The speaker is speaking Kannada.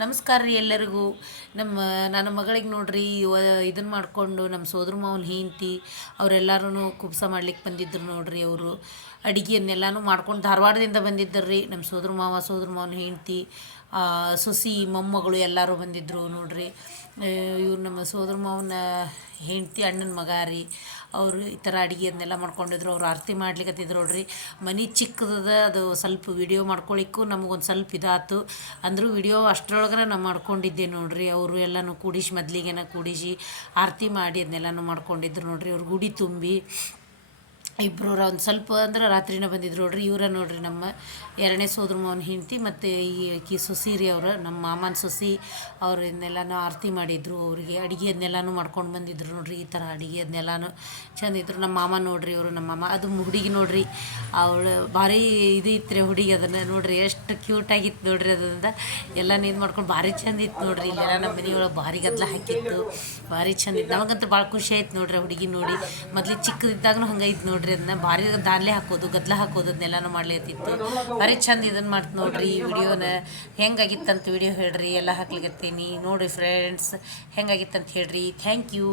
ನಮಸ್ಕಾರ ರೀ ಎಲ್ಲರಿಗೂ. ನನ್ನ ಮಗಳಿಗೆ ನೋಡ್ರಿ ಇದನ್ನು ಮಾಡಿಕೊಂಡು ನಮ್ಮ ಸೋದರ ಮಾವನ ಹೆಂಡತಿ ಅವರೆಲ್ಲರೂ ಕುಬ್ಸ ಮಾಡ್ಲಿಕ್ಕೆ ಬಂದಿದ್ದರು ನೋಡ್ರಿ. ಅವರು ಅಡುಗೆಯನ್ನೆಲ್ಲನೂ ಮಾಡ್ಕೊಂಡು ಧಾರವಾಡದಿಂದ ಬಂದಿದ್ದರು ರೀ. ನಮ್ಮ ಸೋದರ ಮಾವನ ಹೆಂಡತಿ ಸೊಸಿ ಮೊಮ್ಮಗಳು ಎಲ್ಲರೂ ಬಂದಿದ್ದರು ನೋಡ್ರಿ. ಇವ್ರು ನಮ್ಮ ಸೋದರ ಮಾವನ ಹೆಂಡತಿ ಅಣ್ಣನ ಮಗ ರೀ. ಅವರು ಈ ಥರ ಅಡುಗೆಯನ್ನೆಲ್ಲ ಮಾಡ್ಕೊಂಡಿದ್ರು. ಅವ್ರು ಆರತಿ ಮಾಡ್ಲಿಕ್ಕತ್ತಿದ್ರು ನೋಡ್ರಿ. ಮನೆ ಚಿಕ್ಕದ, ಅದು ಸ್ವಲ್ಪ ವಿಡಿಯೋ ಮಾಡ್ಕೊಳಿಕ್ಕೂ ನಮಗೊಂದು ಸ್ವಲ್ಪ ಇದಾಯ್ತು. ಅಂದರೂ ವಿಡಿಯೋ ಅಷ್ಟರೊಳಗರ ನಾನು ಮಾಡ್ಕೊಂಡಿದ್ದೆ ನೋಡ್ರಿ. ಅವರು ಎಲ್ಲನೂ ಕೂಡಿಸಿ ಮೊದಲಿಗೆನ ಕೂಡಿಸಿ ಆರತಿ ಮಾಡಿ ಅದನ್ನೆಲ್ಲನೂ ಮಾಡ್ಕೊಂಡಿದ್ರು ನೋಡ್ರಿ. ಅವ್ರು ಗುಡಿ ತುಂಬಿ ಇಬ್ಬರು ಒಂದು ಸ್ವಲ್ಪ ಅಂದ್ರೆ ರಾತ್ರಿನೇ ಬಂದಿದ್ರು ನೋಡ್ರಿ. ಇವರ ನೋಡ್ರಿ ನಮ್ಮ ಎರಡನೇ ಸೋದರ ಮಾವನ ಹೆಂಡತಿ ಮತ್ತು ಈಕಿ ಸೊಸಿ ರೀ. ಅವರು ನಮ್ಮ ಮಾಮನ ಸೊಸಿ ಅವರನ್ನೆಲ್ಲನೂ ಆರತಿ ಮಾಡಿದ್ರು. ಅವರಿಗೆ ಅಡುಗೆ ಅದನ್ನೆಲ್ಲನೂ ಮಾಡ್ಕೊಂಡು ಬಂದಿದ್ರು ನೋಡ್ರಿ. ಈ ಥರ ಅಡುಗೆ ಅದನ್ನೆಲ್ಲನೂ ಚಂದ ಇದ್ರು. ನಮ್ಮ ಮಾಮ ನೋಡ್ರಿ, ಅವರು ನಮ್ಮ ಮಾಮ ಅದು ಹುಡುಗಿ ನೋಡ್ರಿ. ಅವಳು ಭಾರಿ ಇದು ಇತ್ತು ರೀ ಹುಡುಗಿ. ಅದನ್ನು ನೋಡ್ರಿ ಎಷ್ಟು ಕ್ಯೂಟಾಗಿತ್ತು ನೋಡ್ರಿ. ಅದರಿಂದ ಎಲ್ಲ ಇದು ಮಾಡ್ಕೊಂಡು ಭಾರಿ ಚಂದ ಇತ್ತು ನೋಡ್ರಿ. ಇಲ್ಲೆಲ್ಲ ನಮ್ಮ ಮನೆಯೊಳಗೆ ಭಾರಿ ಗದ್ದಲ ಹಾಕಿತ್ತು, ಭಾರಿ ಚಂದ ಇತ್ತು. ನಮಗಂತೂ ಭಾಳ ಖುಷಿ ಆಯ್ತು ನೋಡ್ರಿ ಹುಡುಗಿ ನೋಡಿ. ಮೊದಲಿಗೆ ಚಿಕ್ಕದಿದ್ದಾಗೂ ಹಂಗೆ ಇತ್ತು ನೋಡ್ರಿ. ಅದನ್ನ ಭಾರಿ ದಾನ್ಲೆ ಹಾಕೋದು, ಗದ್ದಲ ಹಾಕೋದು ಅದನ್ನೆಲ್ಲನೂ ಮಾಡ್ಲಿತ್ತಿತ್ತು. ಭಾರಿ ಚಂದ ಇದನ್ನು ಮಾಡ್ತು ನೋಡ್ರಿ. ಈ ವಿಡಿಯೋನ ಹೆಂಗಾಗಿತ್ತಂತ ವಿಡಿಯೋ ಹೇಳ್ರಿ, ಎಲ್ಲ ಹಾಕ್ಲಿಕತ್ತೀನಿ ನೋಡಿರಿ ಫ್ರೆಂಡ್ಸ್. ಹೆಂಗಾಗಿತ್ತಂತ ಹೇಳ್ರಿ. Thank you.